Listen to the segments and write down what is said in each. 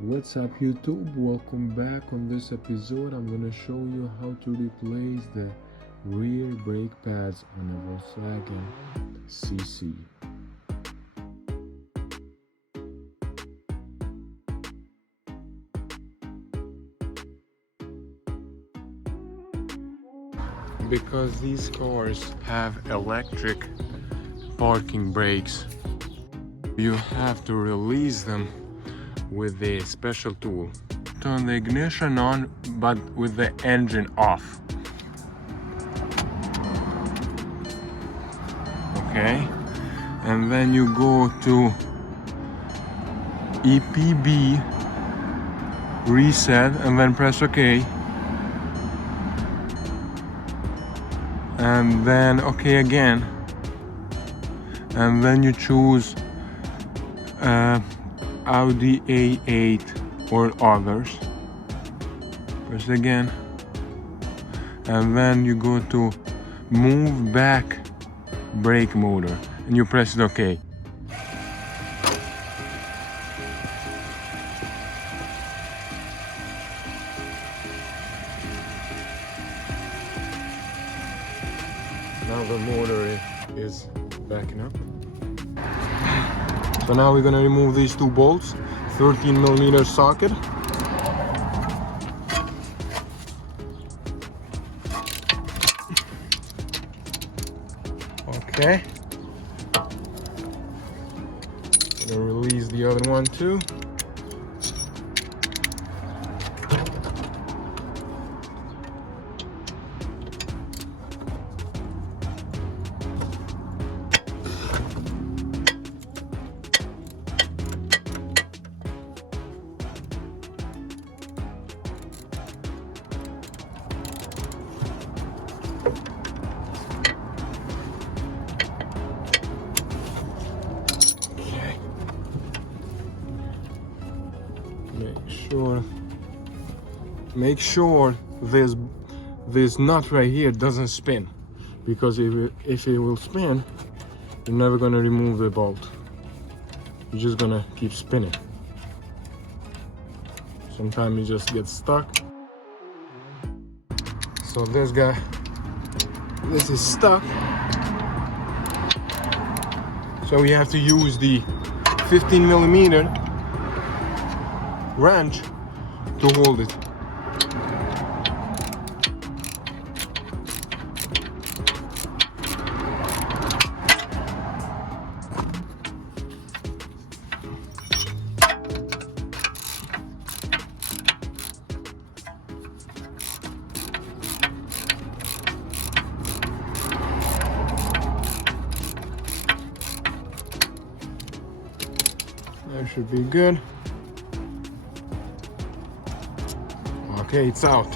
What's up YouTube? Welcome back. On this episode I'm gonna show you how to replace the rear brake pads on a Volkswagen CC. Because these cars have electric parking brakes, you have to release them with a special tool. Turn the ignition on, but with the engine off. Okay, and then you go to EPB reset and then press OK, and then OK again, and then you choose Audi A8 or others. Press again, and then you go to move back brake motor and you press OK. Now the motor is backing up. So now we're gonna remove these two bolts, 13mm socket. Okay. Gonna release the other one too. Make sure this nut right here doesn't spin, because if it will spin, you're never gonna remove the bolt. You're just gonna keep spinning. Sometimes it just gets stuck. So this is stuck. So we have to use the 15mm wrench to hold it. That should be good. Okay, it's out.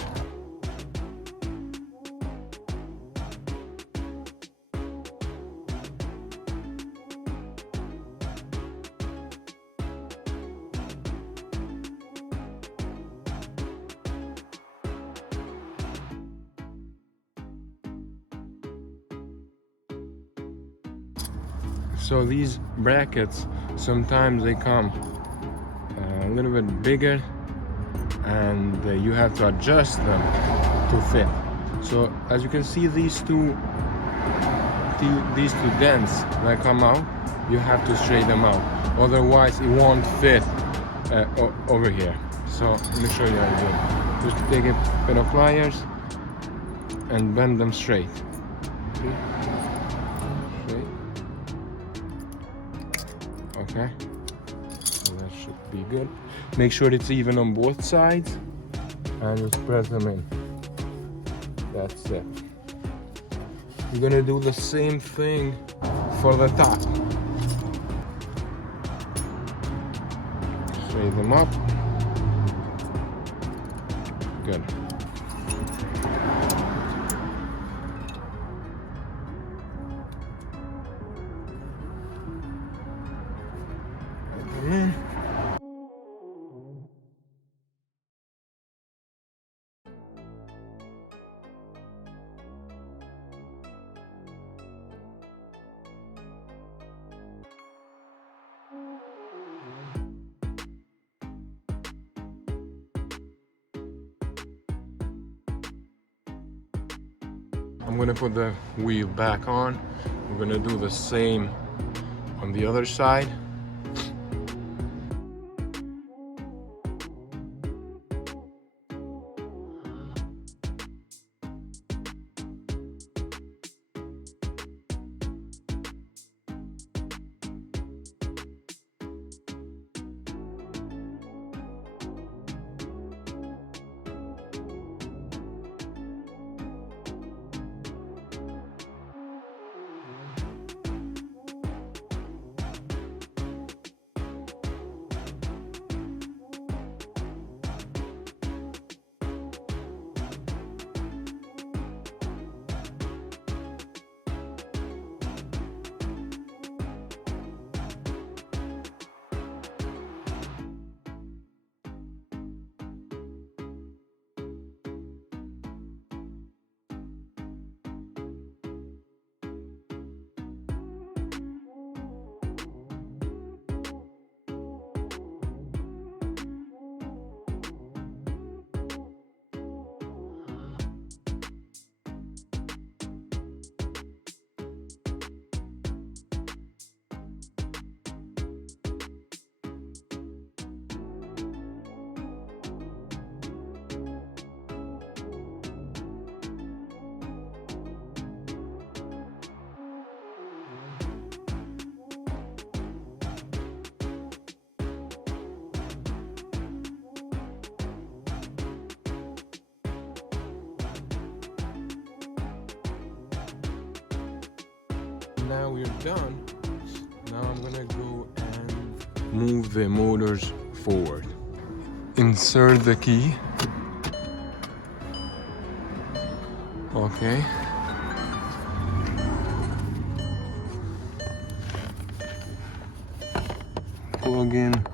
So these brackets, sometimes they come a little bit bigger, and you have to adjust them to fit. So as you can see, these two dents that come out, you have to straighten them out, otherwise it won't fit over here. So let me show you how to do it. Just take a pair of pliers and bend them straight. See? Straight. Okay, so that should be good. Make sure it's even on both sides and just press them in. That's it. You're gonna do the same thing for the top. Straighten them up. Good. Put them in. I'm gonna put the wheel back on. We're gonna do the same on the other side. Now we're done. Now I'm gonna go and move the motors forward. Insert the key. Okay. Plug in.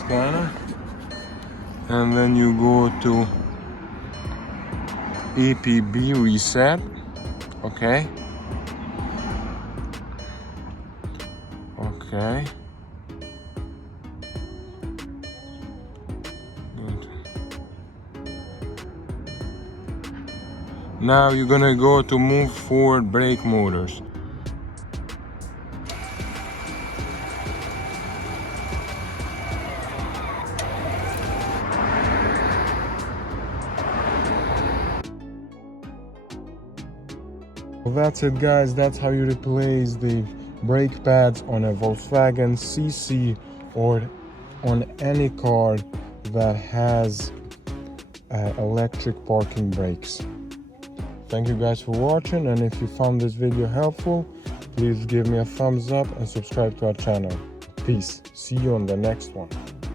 Scanner. And then you go to APB reset. Okay. Okay. Good. Now you're gonna go to move forward brake motors. Well, that's it, guys. That's how you replace the brake pads on a Volkswagen CC or on any car that has electric parking brakes. Thank you guys for watching, and if you found this video helpful, please give me a thumbs up and subscribe to our channel. Peace. See you on the next one.